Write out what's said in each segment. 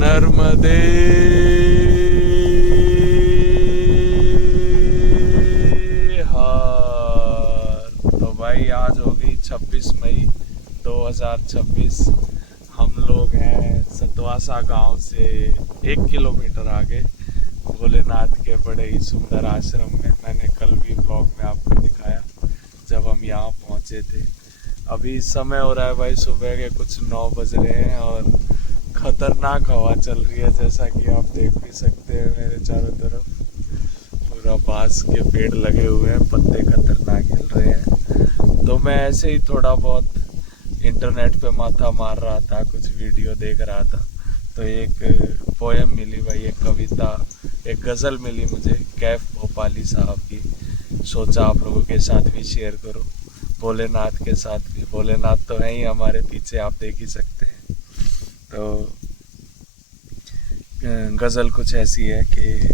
नर्मदे हार। तो भाई आज हो गई 26 मई 2026। हम लोग हैं सतवासा गांव से 1 किलोमीटर आगे भोलेनाथ के बड़े ही सुंदर आश्रम में। मैंने कल भी ब्लॉग में आपको दिखाया जब हम यहाँ पहुँचे थे। अभी समय हो रहा है भाई सुबह के कुछ 9 बज रहे हैं और खतरनाक हवा चल रही है, जैसा कि आप देख भी सकते हैं। मेरे चारों तरफ पूरा बांस के पेड़ लगे हुए हैं, पत्ते खतरनाक हिल रहे हैं। तो मैं ऐसे ही थोड़ा बहुत इंटरनेट पे माथा मार रहा था, कुछ वीडियो देख रहा था, तो एक पोएम मिली भाई, एक कविता, एक गज़ल मिली मुझे कैफ भोपाली साहब की। सोचा आप लोगों के साथ भी शेयर करूं, भोलेनाथ के साथ भी। भोलेनाथ तो है ही हमारे पीछे, आप देख ही सकते हैं। तो गज़ल कुछ ऐसी है कि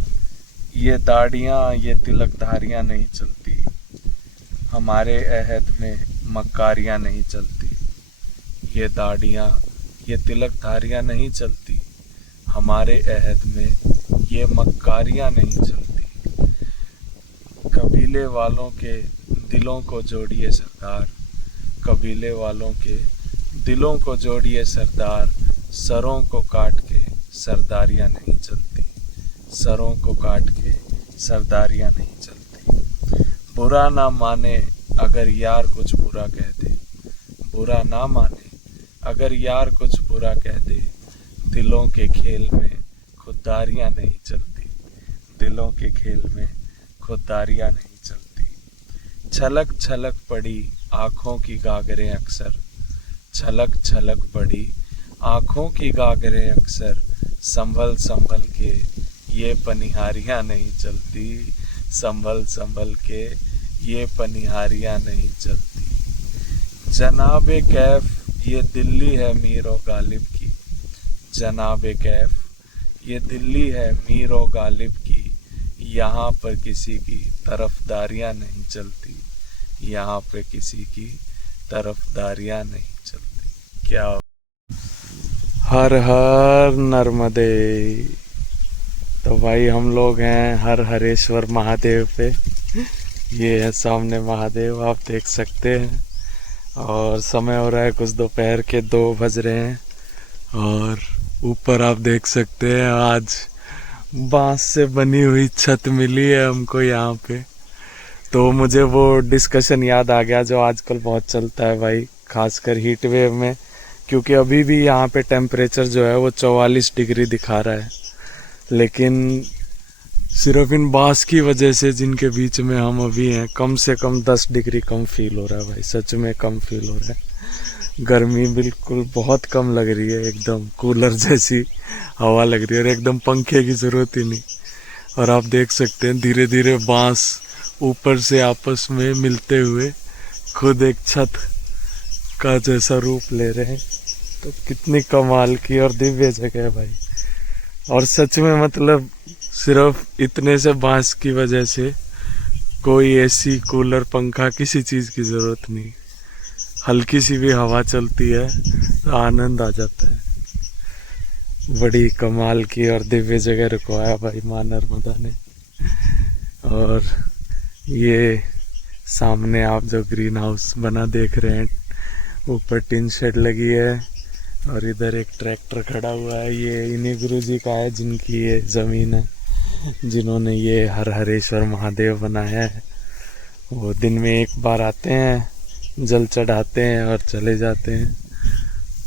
ये दाढ़ियाँ ये तिलकधारियाँ नहीं चलती, हमारे अहद में मक्कारियाँ नहीं चलती। ये दाढ़ियाँ ये तिलकधारियाँ नहीं चलती, हमारे अहद में ये मक्कारियाँ नहीं चलती। कबीले वालों के दिलों को जोड़िए सरदार, कबीले वालों के दिलों को जोड़िए सरदार। सरों को काट के सरदारियाँ नहीं चलती, सरों को काट के सरदारियाँ नहीं चलती। बुरा ना माने अगर यार कुछ बुरा कह दे, बुरा ना माने अगर यार कुछ बुरा कह दे। दिलों के खेल में खुददारियाँ नहीं चलती, दिलों के खेल में खुददारियाँ नहीं चलती। छलक छलक पड़ी आँखों की गागरें अक्सर, छलक छलक पड़ी आँखों की गागरें अक्सर। संभल संभल के ये पनिहारियाँ नहीं चलती, संभल संभल के ये पनिहारियाँ नहीं चलती। जनाबे कैफ ये दिल्ली है मीर और गालिब की, जनाबे कैफ ये दिल्ली है मीर और गालिब की। यहाँ पर किसी की तरफदारियाँ नहीं चलती, यहाँ पे किसी की तरफदारियाँ नहीं चलती। क्या हर हर नर्मदे। तो भाई हम लोग हैं हर हरेश्वर महादेव पे। ये है सामने महादेव, आप देख सकते हैं। और समय हो रहा है कुछ दोपहर के 2 बज रहे हैं। और ऊपर आप देख सकते हैं आज बांस से बनी हुई छत मिली है हमको यहाँ पे। तो मुझे वो डिस्कशन याद आ गया जो आजकल बहुत चलता है भाई, खासकर हीट वेव में। क्योंकि अभी भी यहाँ पे टेम्परेचर जो है वो 44 डिग्री दिखा रहा है, लेकिन सिर्फ इन बांस की वजह से जिनके बीच में हम अभी हैं, कम से कम 10 डिग्री कम फील हो रहा है भाई। सच में कम फील हो रहा है। गर्मी बिल्कुल बहुत कम लग रही है, एकदम कूलर जैसी हवा लग रही है और एकदम पंखे की ज़रूरत ही नहीं। और आप देख सकते हैं धीरे धीरे बांस ऊपर से आपस में मिलते हुए खुद एक छत का जैसा रूप ले रहे हैं। तो कितनी कमाल की और दिव्य जगह है भाई। और सच में मतलब सिर्फ इतने से बांस की वजह से कोई एसी कूलर पंखा किसी चीज़ की ज़रूरत नहीं, हल्की सी भी हवा चलती है तो आनंद आ जाता है। बड़ी कमाल की और दिव्य जगह रुकवाया भाई माँ नर्मदा ने। और ये सामने आप जो ग्रीन हाउस बना देख रहे हैं, ऊपर टिन शेड लगी है और इधर एक ट्रैक्टर खड़ा हुआ है। ये इन्हीं गुरुजी का है जिनकी ये ज़मीन है, जिन्होंने ये हर हरेश्वर महादेव बनाया है। वो दिन में एक बार आते हैं, जल चढ़ाते हैं और चले जाते हैं।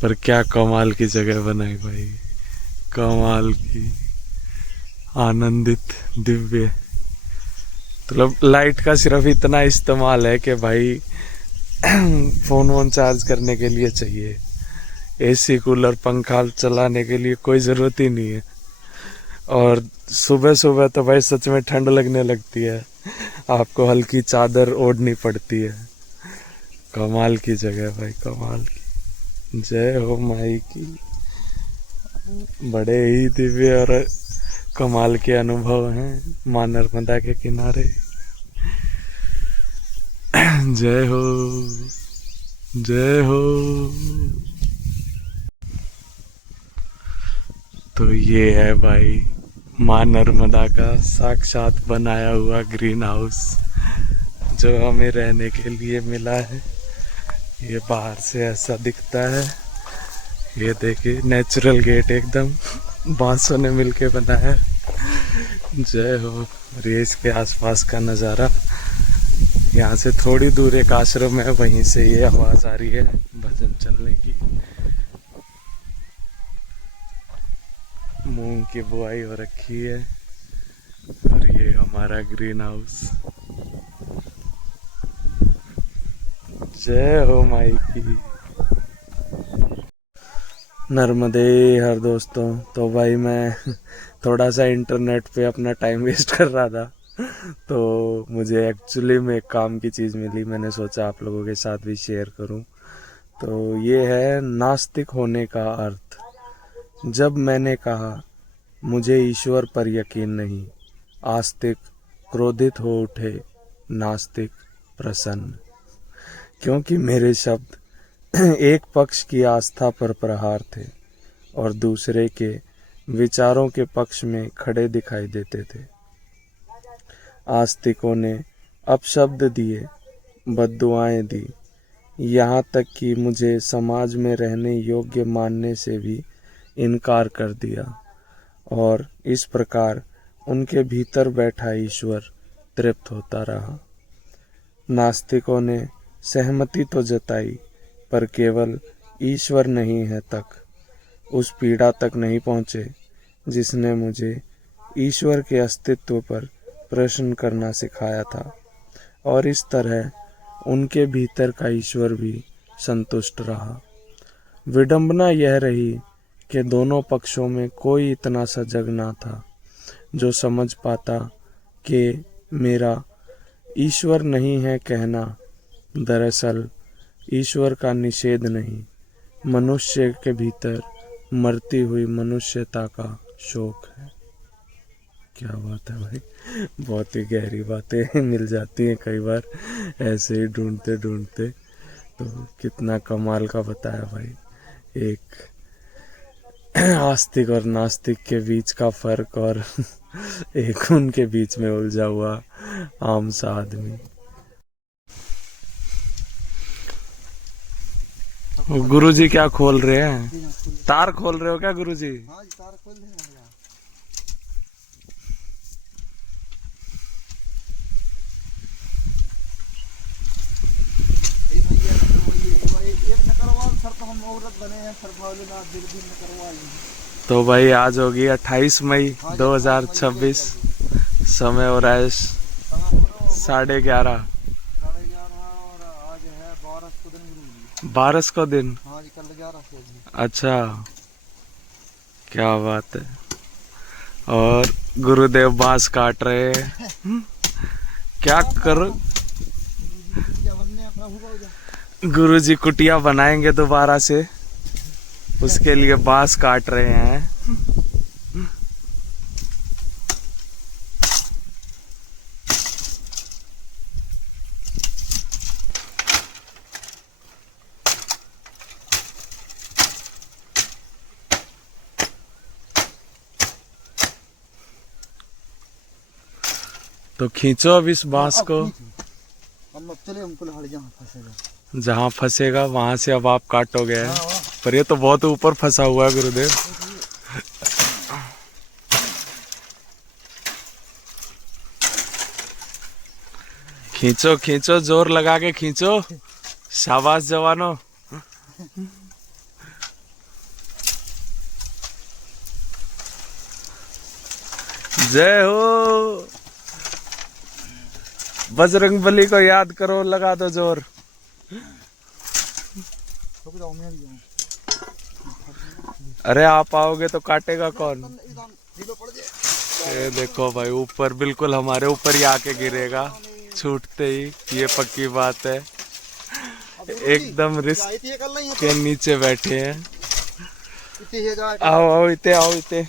पर क्या कमाल की जगह बनाई भाई, कमाल की, आनंदित, दिव्य। मतलब लाइट का सिर्फ इतना इस्तेमाल है कि भाई फ़ोन वोन चार्ज करने के लिए चाहिए, एसी कूलर पंखा चलाने के लिए कोई ज़रूरत ही नहीं है। और सुबह सुबह तो भाई सच में ठंड लगने लगती है, आपको हल्की चादर ओढ़नी पड़ती है। कमाल की जगह भाई, कमाल की। जय हो माई की। बड़े ही दिव्य और कमाल के अनुभव हैं माँ नर्मदा के किनारे। जय हो, जय हो। तो ये है भाई माँ नर्मदा का साक्षात बनाया हुआ ग्रीन हाउस जो हमें रहने के लिए मिला है। ये बाहर से ऐसा दिखता है। ये देखिए नेचुरल गेट एकदम बांसों ने मिलके बना है। जय हो। और ये इसके आसपास का नज़ारा। यहाँ से थोड़ी दूर एक आश्रम है, वहीं से ये आवाज़ आ रही है भजन चलने की। मूंग की बुआई हो रखी है और ये हमारा ग्रीन हाउस। जय हो माई की। नर्मदे हर दोस्तों। तो भाई मैं थोड़ा सा इंटरनेट पे अपना टाइम वेस्ट कर रहा था, तो मुझे एक्चुअली में एक काम की चीज़ मिली। मैंने सोचा आप लोगों के साथ भी शेयर करूं। तो ये है नास्तिक होने का अर्थ। जब मैंने कहा मुझे ईश्वर पर यकीन नहीं, आस्तिक क्रोधित हो उठे, नास्तिक प्रसन्न। क्योंकि मेरे शब्द एक पक्ष की आस्था पर प्रहार थे और दूसरे के विचारों के पक्ष में खड़े दिखाई देते थे। आस्तिकों ने अपशब्द दिए, बद्दुआएं दी, यहाँ तक कि मुझे समाज में रहने योग्य मानने से भी इनकार कर दिया। और इस प्रकार उनके भीतर बैठा ईश्वर तृप्त होता रहा। नास्तिकों ने सहमति तो जताई, पर केवल ईश्वर नहीं है तक उस पीड़ा तक नहीं पहुँचे जिसने मुझे ईश्वर के अस्तित्व पर प्रश्न करना सिखाया था। और इस तरह उनके भीतर का ईश्वर भी संतुष्ट रहा। विडंबना यह रही कि दोनों पक्षों में कोई इतना सजग ना था जो समझ पाता कि मेरा ईश्वर नहीं है कहना दरअसल ईश्वर का निषेध नहीं, मनुष्य के भीतर मरती हुई मनुष्यता का शोक है। क्या बात है भाई, बहुत ही गहरी बातें मिल जाती हैं कई बार ऐसे ही ढूंढते ढूंढते। तो कितना कमाल का बताया भाई, एक आस्तिक और नास्तिक के बीच का फर्क और एक उनके बीच में उलझा हुआ आम सा आदमी। गुरुजी क्या खोल रहे हैं? तार खोल रहे हो क्या गुरुजी? हाँ जी, तार खोल रहे हैं। तो भाई आज होगी 28 मई 2026। समय हो रहा है 11:30। और आज है 12 को दिन। 12 को दिन? हाँ जी, कल 11 को दिन। अच्छा, क्या बात है। और गुरुदेव बांस काट रहे हैं। क्या करो, गुरुजी कुटिया बनाएंगे दोबारा से, उसके लिए बांस काट रहे हैं। तो खींचो अब इस बांस को। हम अब चले, हमको लहड़ जहाँ फंसेगा, जहाँ फंसेगा वहां से अब आप काटोगे। पर ये तो बहुत ऊपर फंसा हुआ है गुरुदेव। खींचो खींचो, जोर लगा के खींचो। शाबाश जवानों। जय हो। बजरंग बली को याद करो, लगा दो जोर। अरे आप आओगे तो काटेगा कौन? ये देखो भाई, ऊपर बिल्कुल हमारे ऊपर ही आके गिरेगा छूटते ही, ये पक्की बात है। एकदम रिस्क के नीचे बैठे हैं। आओ आओ इते, आओ इते।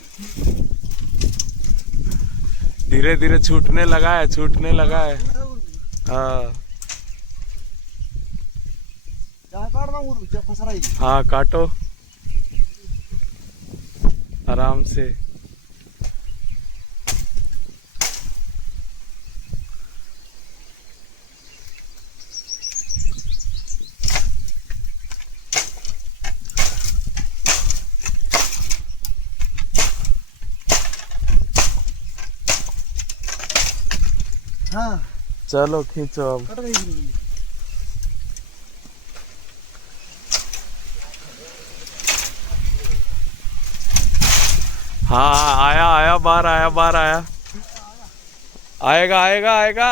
धीरे धीरे छूटने लगा है, छूटने लगा है। हाँ हाँ काटो। आराम से। हाँ चलो खींचो अब। कट गई गुरुजी। हाँ आया आया बाहर आया बाहर आया। आएगा आएगा आएगा।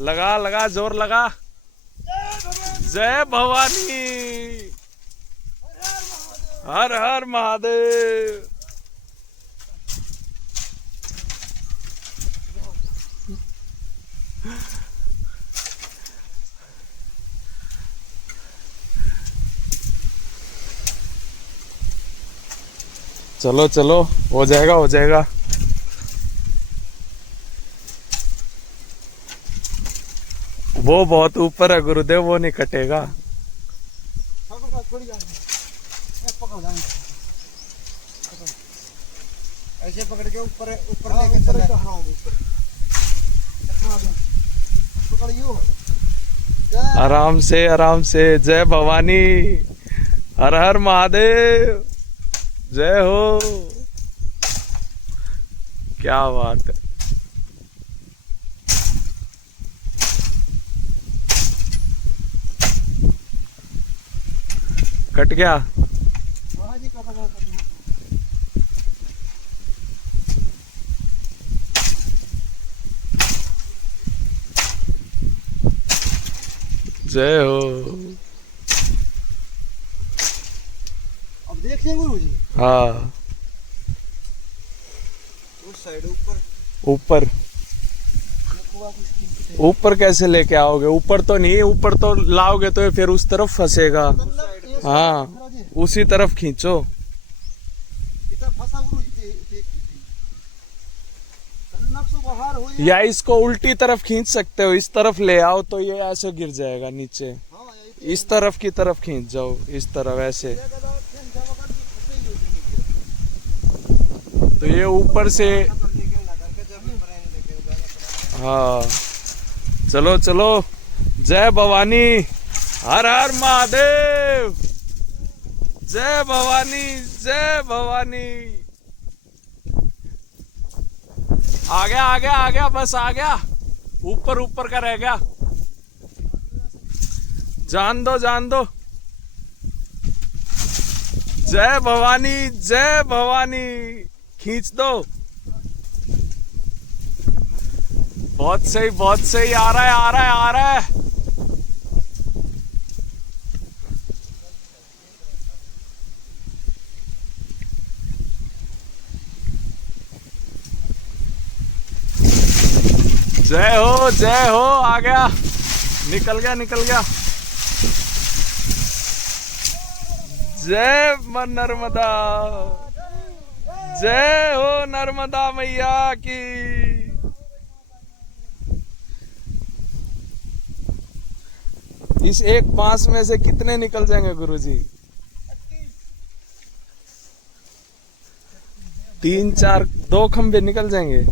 लगा लगा जोर लगा। जय भवानी। हर हर महादेव। चलो चलो हो जाएगा हो जाएगा। वो बहुत ऊपर है गुरुदेव, वो नहीं कटेगा। थोड़ी पकड़ जाएंगे। ऐसे पकड़ के ऊपर ऊपर लेके चले। पकड़ियो आराम से आराम से। जय भवानी। हर हर महादेव। जय हो। क्या बात है। कट गया। हाँ जी कट गया। जय हो। अब देखिए गुरुजी। हाँ उस साइड ऊपर ऊपर ऊपर कैसे लेके आओगे? ऊपर तो नहीं, ऊपर तो लाओगे तो फिर उस तरफ फंसेगा। हाँ उसी तरफ खींचो। या इसको उल्टी तरफ खींच सकते हो, इस तरफ ले आओ तो ये ऐसे गिर जाएगा नीचे। इस तरफ की तरफ खींच जाओ, इस तरफ ऐसे। तो ये ऊपर से। हाँ चलो चलो। जय भवानी। हर हर महादेव। जय भवानी जय भवानी। आ गया आ गया आ गया, बस आ गया। ऊपर ऊपर का रह गया। जान दो जान दो। जय भवानी जय भवानी। खींच दो। बहुत सही बहुत सही। आ रहा है आ रहा है आ रहा है। जय हो। आ गया। निकल गया निकल गया। जय मां नर्मदा। जय हो नर्मदा मैया की। इस एक बांस में से कितने निकल जाएंगे गुरुजी? 3 4 2 खंबे निकल जाएंगे।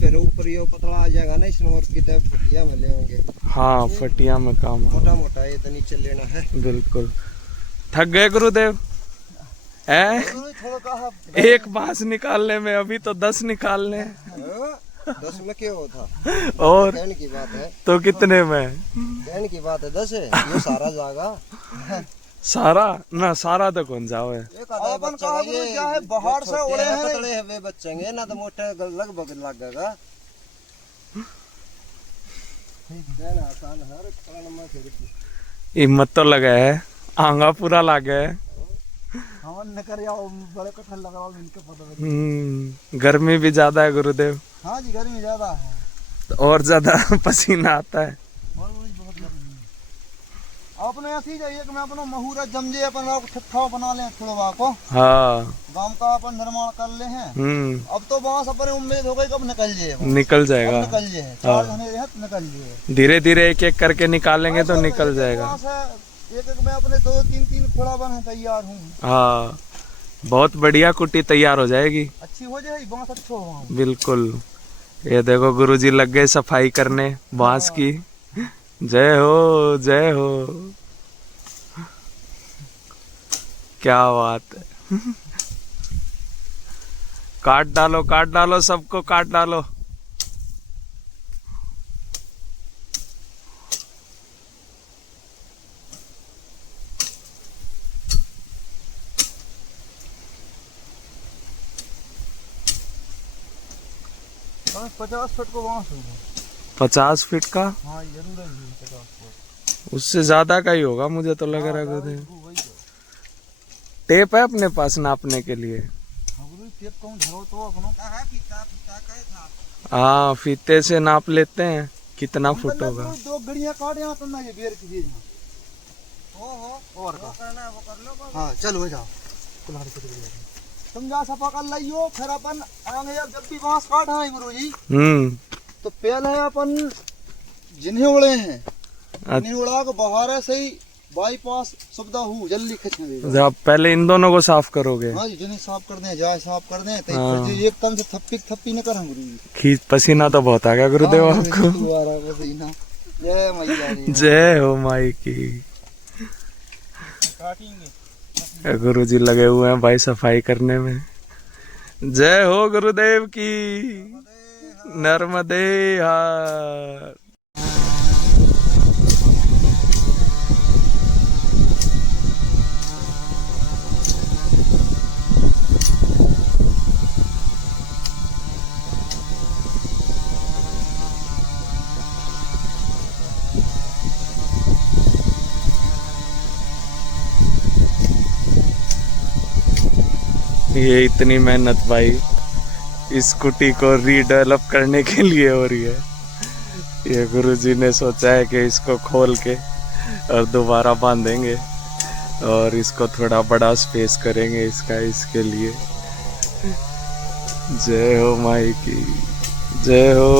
फिर ऊपर ये पतला आ जाएगा ना, इसमें और की तरफ फटिया में ले होंगे। हाँ फटिया में काम। मोटा मोटा ये तो नीचे लेना है। बिल्कुल। थक गए गुरुदेव? एक बांस निकालने में अभी तो 10 निकालने। 10 में क्यों था? और कहने की बात है तो कितने में? कहने की बात है 10 है। ये सारा जाएगा। सारा ना, सारा तो कौन जाओ है। अपन कहा क्या है, बाहर से उड़े हैं पतले है वे बचेंगे ना, तो मोटे लगभग लगेगा। आसान है। हिम्मत तो लगा है, आंगा पूरा लागे है। बड़े कठिन लग रहा। गर्मी भी ज्यादा है गुरुदेव। हाँ जी गर्मी ज्यादा है। तो और ज्यादा पसीना आता है। बहुत गर्मी है। अपने ऐसी जाइए कि मैं अपना मुहूर्त जमजे अपन ठट्ठा बना ले थोड़ा को। हाँ गांव का अपन निर्माण कर ले हैं। अब तो बांस अपने उम्मीद हो गई कब निकल जाए। निकल जाएगा। निकल जाए 4 जने निकल जाए। धीरे धीरे एक एक करके निकालेंगे तो निकल जाएगा। एक एक में अपने 2-3 खोड़ा बना तैयार हूँ। हाँ, बहुत बढ़िया कुटी तैयार हो जाएगी। अच्छी हो जाएगी, बांस अच्छा हो। बिल्कुल। ये देखो गुरुजी लग गए सफाई करने बांस की। जय हो, जय हो। क्या बात है। काट डालो सबको, काट डालो। हाँ, 50 फुट को बांस होगा। 50 फीट का? हाँ जरूर है 50 फुट। उससे ज्यादा का ही होगा मुझे तो लग हाँ, रहा है। वही गुरुदेव तो, वही तो। टेप है अपने पास नापने के लिए? हाँ, गुरु टेप कौन धरो तो अपनो है फीता फीता का था। हाँ, फीते से नाप लेते हैं कितना हम फुट पहले होगा। गुरु 2 गड़ियां काटे यहाँ करना ये बेर की चीज में। हो और का करना है वो कर लो। हाँ चल हो जाओ। तुम्हारे से समझा सफा कर लियो, फिर अपन आगे जब भी बांस काट है गुरु जी, तो पहले अपन जिन्हें उड़े हैं, जिन्हें उड़ा के बाहर से ही बाईपास सुविधा हो जल्दी खींचने देगा। जब पहले इन दोनों को साफ करोगे? हाँ जी, जिन्हें साफ कर दें, जाए साफ कर दें, तो हाँ। फिर जी एकदम से थप्पी न करें गुरु जी। खींच पसीना तो बहुत आ गया गुरुदेव हाँ, आपको। दोबारा पसीना। जय मैया दी। जय हो माई की। गुरुजी लगे हुए हैं भाई सफाई करने में। जय हो गुरुदेव की। नर्मदे हार। ये इतनी मेहनत भाई इस कुटी को रीडेवलप करने के लिए हो रही है। ये गुरुजी ने सोचा है कि इसको खोल के और दोबारा बांधेंगे और इसको थोड़ा बड़ा स्पेस करेंगे इसका, इसके लिए। जय हो माई की, जय हो।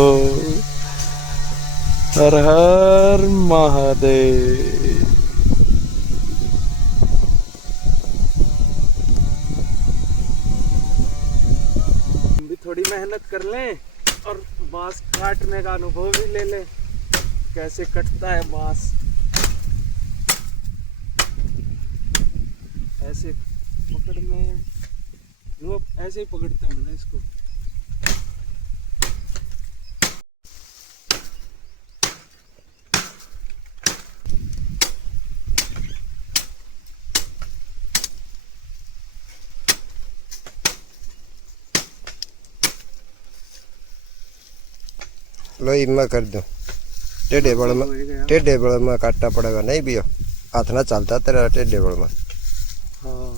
हर हर महादेव। थोड़ी मेहनत कर लें और बांस काटने का अनुभव भी ले लें, कैसे कटता है बांस। ऐसे पकड़ने, वो ऐसे ही पकड़ते हैं ना इसको। लो इमा कर दो। टेढ़े बड़ में काटना पड़ेगा, नहीं भी हाथ ना चलता तेरा टेढ़े बड़ में। हाँ।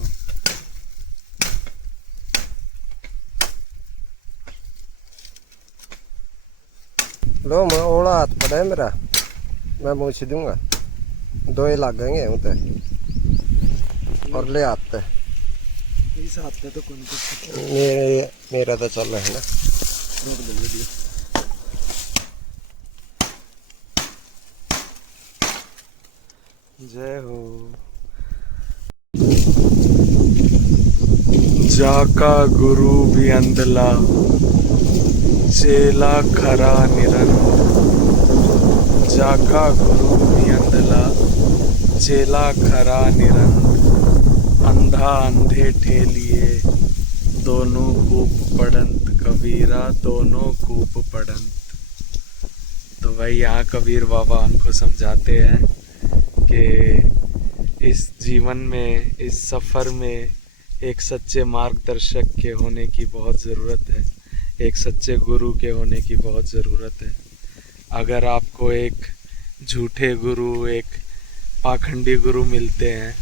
लो मैं ओला हाथ पड़ा है मेरा, मैं मूछ दूंगा, 2 ही लगेंगे उते और ले आते। इस हाथ पे तो कौन मेरा तो चल रहा है ना। जय हो। जाका गुरु भी अंधला, चेला खरा निरंतर। जाका गुरु भी अंधला, चेला खरा निरंतर। अंधा अंधे ठेलिए, दोनों कूप पड़ंत। कबीरा दोनों कूप पड़ंत। तो भाई यहाँ कबीर बाबा हमको समझाते हैं कि इस जीवन में, इस सफ़र में एक सच्चे मार्गदर्शक के होने की बहुत ज़रूरत है, एक सच्चे गुरु के होने की बहुत ज़रूरत है। अगर आपको एक झूठे गुरु, एक पाखंडी गुरु मिलते हैं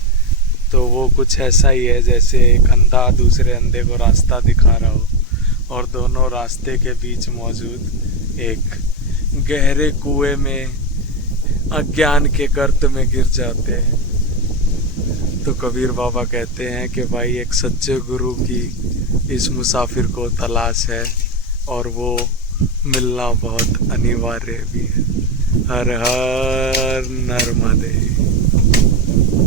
तो वो कुछ ऐसा ही है जैसे एक अंधा दूसरे अंधे को रास्ता दिखा रहा हो और दोनों रास्ते के बीच मौजूद एक गहरे कुएं में, अज्ञान के गर्त में गिर जाते हैं। तो कबीर बाबा कहते हैं कि भाई एक सच्चे गुरु की इस मुसाफिर को तलाश है और वो मिलना बहुत अनिवार्य भी है। हर हर नर्मदे।